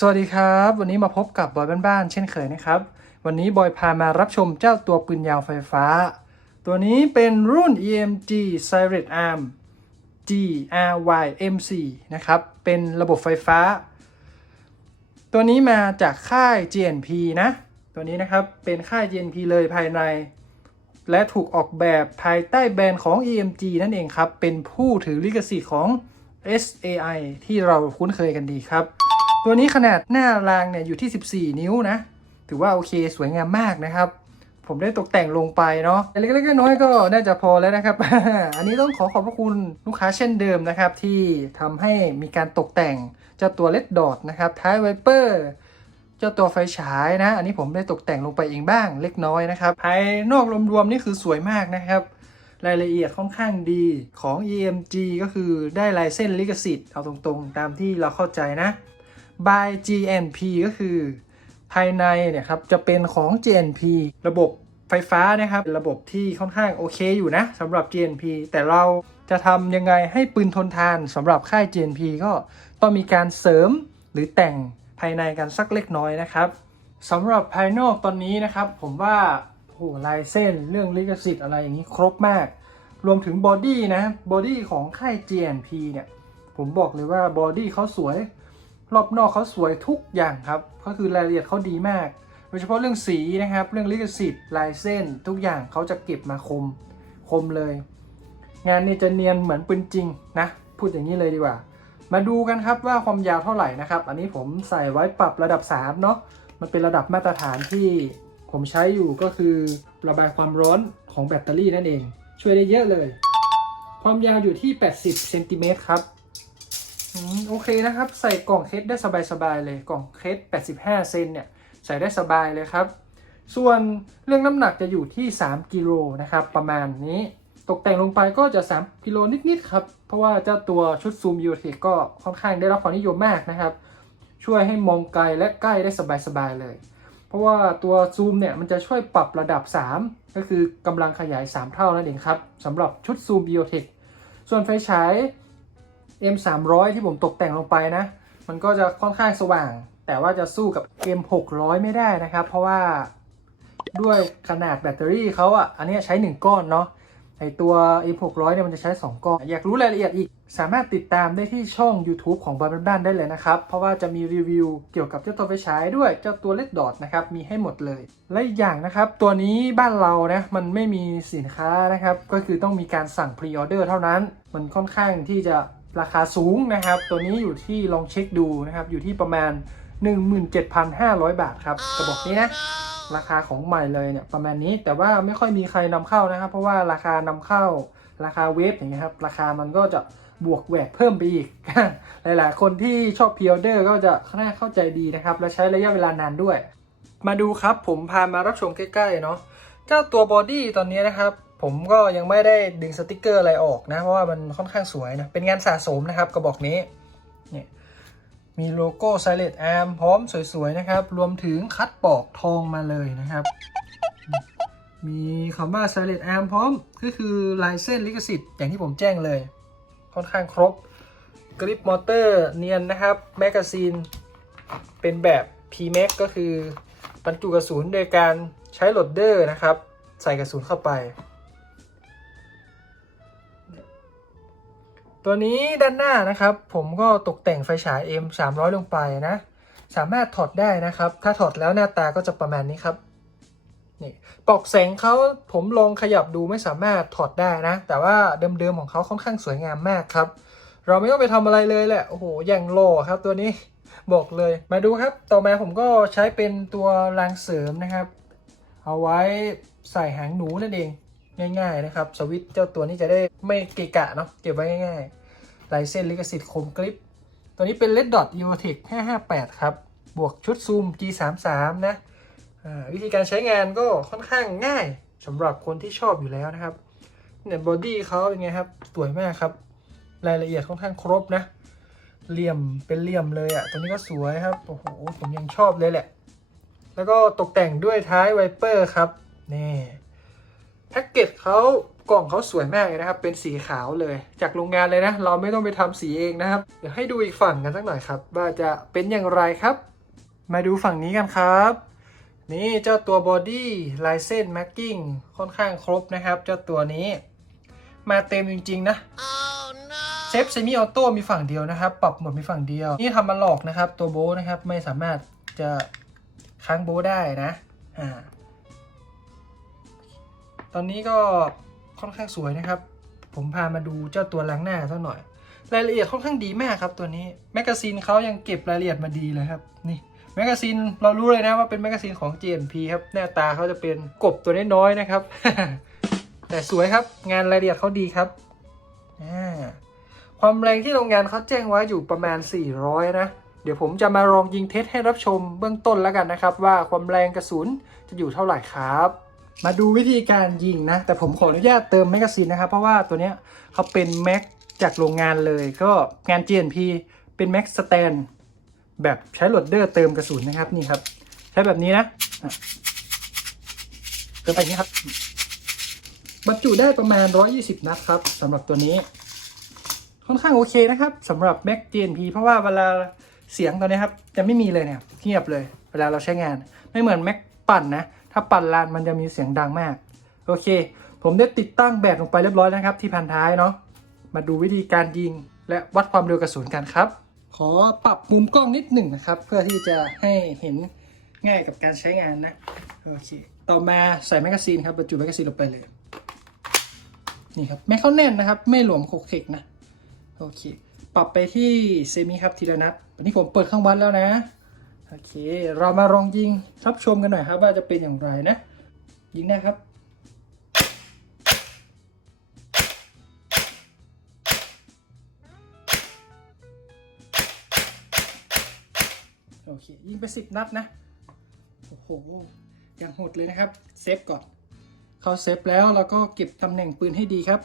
สวัสดีครับ วันนี้มาพบกับบอยบ้านๆเช่นเคยนะครับ วันนี้บอยพามารับชมเจ้าตัวปืนยาวไฟฟ้า ตัวนี้เป็นรุ่น EMG Siret Arm GRY MC นะครับ เป็นระบบไฟฟ้า ตัวนี้มาจากค่าย GNP นะ ตัวนี้นะครับเป็นค่าย GNP เลยภายใน และถูกออกแบบภายใต้แบรนด์ของ EMG นั่นเองครับ เป็นผู้ถือลิขสิทธิ์ของ SAI ที่เราคุ้นเคยกันดีครับ ตัวนี้ขนาดหน้ารางเนี่ยอยู่ที่ 14 นิ้วนะ ถือว่าโอเคสวยงามมากนะครับ ผมได้ตกแต่งลงไปเนาะเล็กๆน้อยก็น่าจะพอแล้วนะครับ อันนี้ต้องขอขอบพระคุณลูกค้าเช่นเดิมนะครับ ที่ทำให้มีการตกแต่งเจ้าตัวเลดดอทนะครับท้ายไวเปอร์เจ้าตัวไฟฉายนะ อันนี้ผมได้ตกแต่งลงไปเองบ้างเล็กน้อยนะครับ ภายนอกรวมๆนี่คือสวยมากนะครับ รายละเอียดค่อนข้างดีของ EMG ก็คือได้ลายเส้นลิขสิทธิ์เอาตรงๆ ตามที่เราเข้าใจนะ by GNP ก็คือภายในเนี่ยครับจะเป็นของ GNP ระบบไฟฟ้านะครับระบบที่ค่อนข้างโอเคอยู่นะสำหรับ GNP แต่เราจะทำยังไงให้ปืนทนทานสำหรับค่าย GNP ก็ต้องมีการเสริมหรือแต่งภายในกันสักเล็กน้อยนะครับสำหรับภายนอกตอนนี้นะครับ ผมว่าโอ้โหลายเส้นเรื่องลิขสิทธิ์อะไรอย่างนี้ครบมาก รวมถึงบอดี้นะบอดี้ของค่าย GNP เนี่ยผมบอกเลยว่าบอดี้เขาสวย รอบนอกเขาสวยทุกอย่างครับ ก็คือรายละเอียดเขาดีมาก โดยเฉพาะเรื่องสีนะครับ เรื่องลิขสิทธิ์ลายเส้น ทุกอย่างเขาจะเก็บมาคม คมเลย งานนี้จะเนียนเหมือนปืนจริงนะ พูดอย่างนี้เลยดีกว่า มาดูกันครับว่าความยาวเท่าไหร่นะครับ อันนี้ผมใส่ไว้ปรับระดับ 3 เนาะ มันเป็นระดับมาตรฐานที่ผมใช้อยู่ก็คือระบายความร้อนของแบตเตอรี่นั่นเอง ช่วยได้เยอะเลย ความยาวอยู่ที่ 80เซนติเมตรครับ โอเคนะครับ ใส่กล่องเคสได้สบายๆเลยกล่องเคส85 เซนเนี่ย ใส่ได้สบายเลยครับ ส่วนเรื่องน้ำหนักจะอยู่ที่ 3กิโลนะครับ ประมาณนี้ตกแต่งลงไปก็จะ 3กิโลนิด ๆ ครับ เพราะว่าเจ้าตัวชุดซูมยูเทก็ค่อนข้างได้รับความนิยมมากนะครับ ช่วยให้มองไกลและใกล้ได้สบาย ๆ เลย เพราะว่าตัวซูมเนี่ยมันจะช่วยปรับระดับ 3 ก็คือกำลังขยาย 3 เท่านั่นเองครับสำหรับชุดซูม Biotech ส่วนไฟฉาย M 3 0 0ที่ผมตกแต่งลงไปนะ มันก็จะค่อนข้างสว่าง แต่ว่าจะสู้กับ M 6 0 0ไม่ได้นะครับ เพราะว่าด้วยขนาดแบตเตอรี่เขาอะ อันนี้ใช้ 1 ก้อนเนาะไอตัว M 6 0 0เนี่ยมันจะใช้ 2 ก้อน อยากรู้รายละเอียดอีก สามารถติดตามได้ที่ช่อง YouTube ของบ้านบ้านได้เลยนะครับ เพราะว่าจะมีรีวิวเกี่ยวกับเจ้าตัวไฟฉายด้วยเจ้าตัวเลดดอทนะครับ มีให้หมดเลย และอีกอย่างนะครับ ตัวนี้บ้านเรานะมันไม่มีสินค้านะครับ ก็คือต้องมีการสั่งพรีออเดอร์เท่านั้น มันค่อนข้างที่จะ ราคาสูงนะครับ ตัวนี้อยู่ที่ลองเช็คดูนะครับ อยู่ที่ประมาณ 17,500 บาทครับกระบอกนี้นะราคาของใหม่เลยเนี่ยประมาณนี้แต่ว่าไม่ค่อยมีใครนำเข้านะครับ เพราะว่าราคานำเข้าราคาเวฟอย่างเงี้ยครับราคามันก็จะบวกแหวกเพิ่มไปอีก หลายๆ คนที่ชอบพิออเดอร์ก็จะน่าเข้าใจดีนะครับ และใช้ระยะเวลานานด้วย มาดูครับผมพามารับชมใกล้ๆเนาะเจ้าตัวบอดี้ตอนนี้นะครับ ผมก็ยังไม่ได้ดึงสติกเกอร์อะไรออกนะ เพราะว่ามันค่อนข้างสวยนะ เป็นงานสะสมนะครับกระบอกนี้เนี่ยมีโลโก้ Silent Arm พร้อมสวยๆนะครับ รวมถึงคัดปอกทองมาเลยนะครับ มีคำว่า Silent Arm พร้อมก็คือลายเส้นลิขสิทธิ์อย่างที่ผมแจ้งเลย ค่อนข้างครบกริปมอเตอร์เนียนนะครับแมกกาซีนเป็นแบบ P-Max ก็คือบรรจุกระสุนโดยการใช้โหลดเดอร์นะครับ ใส่กระสุนเข้าไป ตัวนี้ด้านหน้านะครับ ผมก็ตกแต่งไฟฉาย M 300 ลงไปนะ สามารถถอดได้นะครับ ถ้าถอดแล้วหน้าตาก็จะประมาณนี้ครับนี่ปอกแสงเขาผมลองขยับดูไม่สามารถถอดได้นะ แต่ว่าเดิมๆของเขาค่อนข้างสวยงามมากครับ เราไม่ต้องไปทำอะไรเลยแหละ โอ้โหอย่างโลครับตัวนี้บอกเลย มาดูครับ ต่อมาผมก็ใช้เป็นตัวรางเสริมนะครับ เอาไว้ใส่หางหนูนั่นเอง ง่าย ๆ นะครับ สวิตเจ้าตัวนี้จะได้ไม่เกะกะเนาะเก็บไว้ง่ายๆลายเส้นลิขสิทธิ์คมกริป ตัวนี้เป็น Red Dot EOTech 558 ครับ บวกชุดซูม G33 นะวิธีการใช้งานก็ค่อนข้างง่ายสำหรับคนที่ชอบอยู่แล้วนะครับเนี่ยบอดี้เขาเป็นไงครับสวยมากครับ รายละเอียดค่อนข้างครบนะเหลี่ยมเป็นเหลี่ยมเลยอะ่ะตัวนี้ก็สวยครับโอ้โหผมยังชอบเลยแหละ แล้วก็ตกแต่งด้วยท้ายไวเปอร์ครับนี่ พ็กเกจเขากล่องเขาสวยมากเลยนะครับ เป็นสีขาวเลย จากโรงงานเลยนะ เราไม่ต้องไปทำสีเองนะครับ เดี๋ยวให้ดูอีกฝั่งกันสักหน่อยครับ ว่าจะเป็นอย่างไรครับ มาดูฝั่งนี้กันครับ นี่เจ้าตัวบอดี้ลายเส้นแม็กกิ้งค่อนข้างครบนะครับ เจ้าตัวนี้ มาเต็มจริง ๆ นะเซฟเซมิออโต้มีฝั่งเดียวนะครับ ปรับหมดมีฝั่งเดียว นี่ทำมาหลอกนะครับ ตัวโบนะครับไม่สามารถจะค้างโบได้นะ อ่า ตอนนี้ก็ค่อนข้างสวยนะครับ ผมพามาดูเจ้าตัวล้างหน้าสักหน่อย รายละเอียดค่อนข้างดีมากครับตัวนี้แมกกาซีนเขายังเก็บรายละเอียดมาดีเลยครับนี่แมกกาซีนเรารู้เลยนะว่าเป็นแมกกาซีนของ GNP ครับหน้าตาเขาจะเป็นกบตัวน้อยๆนะครับ แต่สวยครับงานรายละเอียดเขาดีครับความแรงที่โรงงานเขาแจ้งไว้อยู่ประมาณ 400 นะเดี๋ยวผมจะมาลองยิงเทสให้รับชมเบื้องต้นแล้วกันนะครับ ว่าความแรงกระสุนจะอยู่เท่าไหร่ครับ มาดูวิธีการยิงนะ แต่ผมขออนุญาตเติมแมกกาซีนนะครับ เพราะว่าตัวเนี้ยเขาเป็นแม็กจากโรงงานเลย ก็งาน GNP เป็นแม็กสแตนแบบใช้โหลดเดอร์เติมกระสุนนะครับนี่ครับ ใช้แบบนี้นะเติมไปนี้ครับ บรรจุได้ประมาณ 120 นัดครับสำหรับตัวนี้ ค่อนข้างโอเคนะครับสำหรับ Mac GNP เพราะว่าเวลาเสียงตอนนี้ครับ จะไม่มีเลยเนี่ยเงียบเลย เวลาเราใช้งานไม่เหมือน Mac ปั่นนะ ถ้าปั่นลานมันจะมีเสียงดังมาก โอเค ผมได้ติดตั้งแบตลงไปเรียบร้อยแล้วนะครับที่พันท้ายเนาะ มาดูวิธีการยิงและวัดความเร็วกระสุนกันครับ ขอปรับมุมกล้องนิดหนึ่งนะครับ เพื่อที่จะให้เห็นง่ายกับการใช้งานนะ โอเค ต่อมาใส่แมกกาซีนครับบรรจุแมกกาซีนลงไปเลย นี่ครับแม้เขาแน่นนะครับ ไม่หลวมโคกเขกนะ โอเค ปรับไปที่เซมิครับทีละนัดวันนี้ผมเปิดข้างวัดแล้วนะ โอเค เรามาลองยิงรับชมกันหน่อยครับ ว่าจะเป็นอย่างไรนะ ยิงนะครับโอเค ยิงไปสิบนัดนะ โอ้โหอย่างโหดเลยนะครับ เซฟก่อน เข้าเซฟแล้วเราก็เก็บตำแหน่งปืนให้ดีครับ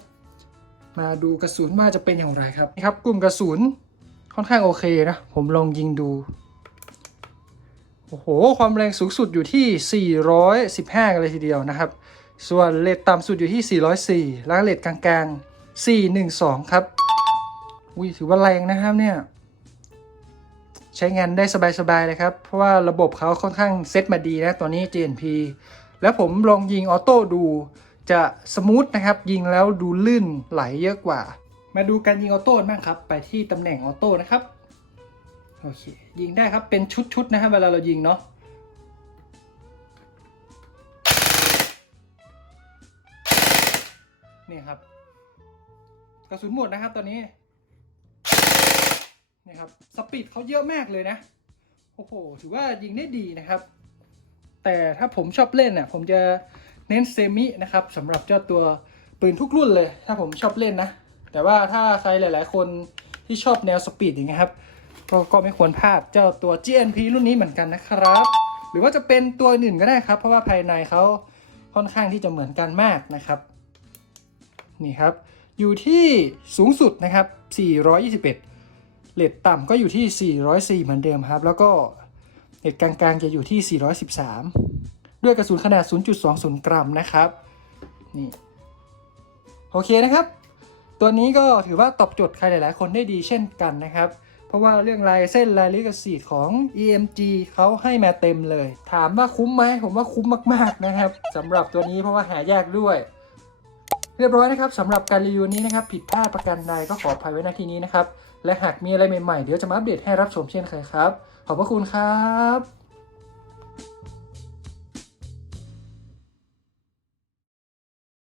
มาดูกระสุนว่าจะเป็นอย่างไรครับนี่ครับ กลุ่มกระสุนค่อนข้างโอเคนะ ผมลองยิงดู โอ้โห ความแรงสูงสุดอยู่ที่ 415 กันเลยทีเดียวนะครับ ส่วนเลทต่ำสุดอยู่ที่ 404 แล้วเลทกลางๆ 412 ครับอุ้ยถือว่าแรงนะครับเนี่ย ใช้งานได้สบายๆเลยครับ เพราะว่าระบบเขาค่อนข้างเซตมาดีนะตัวนี้ JNP แล้วผมลองยิงออโต้ดูจะสมูทนะครับ ยิงแล้วดูลื่นไหลเยอะกว่า มาดูการยิงออโต้บ้างครับ ไปที่ตำแหน่งออโต้นะครับ ยิงได้ครับเป็นชุดๆนะครับเวลาเรายิงเนาะนี่ครับ กระสุนหมดนะครับตอนนี้นี่ครับสปีดเขาเยอะมากเลยนะโอ้โหถือว่ายิงได้ดีนะครับ แต่ถ้าผมชอบเล่นน่ะผมจะเน้นเซมินะครับสำหรับเจ้าตัวปืนทุกรุ่นเลย ถ้าผมชอบเล่นนะ แต่ว่าถ้าใครหลาย ๆ คนที่ชอบแนวสปีดอย่างเงี้ยครับ ก็ก็ไม่ควรพลาดเจ้าตัว GNP รุ่นนี้เหมือนกันนะครับ หรือว่าจะเป็นตัวอื่นก็ได้ครับ เพราะว่าภายในเขาค่อนข้างที่จะเหมือนกันมากนะครับ นี่ครับ อยู่ที่สูงสุดนะครับ 421เลทต่ำก็อยู่ที่ 404 เหมือนเดิมครับ แล้วก็เลทกลางๆจะอยู่ที่ 413 ด้วยกระสุนขนาด 0.20 กรัมนะครับ นี่ โอเคนะครับ ตัวนี้ก็ถือว่าตอบโจทย์ใครหลายๆ คนได้ดีเช่นกันนะครับ เพราะว่าเรื่องลายเส้นลายลิขสิทธิ์ของ EMG เขาให้มาเต็มเลย ถามว่าคุ้มไหมผมว่าคุ้มมากๆนะครับสำหรับตัวนี้เพราะว่าหายากด้วย เรียบร้อยนะครับสำหรับการรีวิวนี้นะครับ ผิดพลาดประการใดก็ขออภัยไว้ณที่นี้นะครับ และหากมีอะไรใหม่ๆ เดี๋ยวจะมาอัปเดตให้รับชมเช่นเคยครับ ขอบพระคุณครับ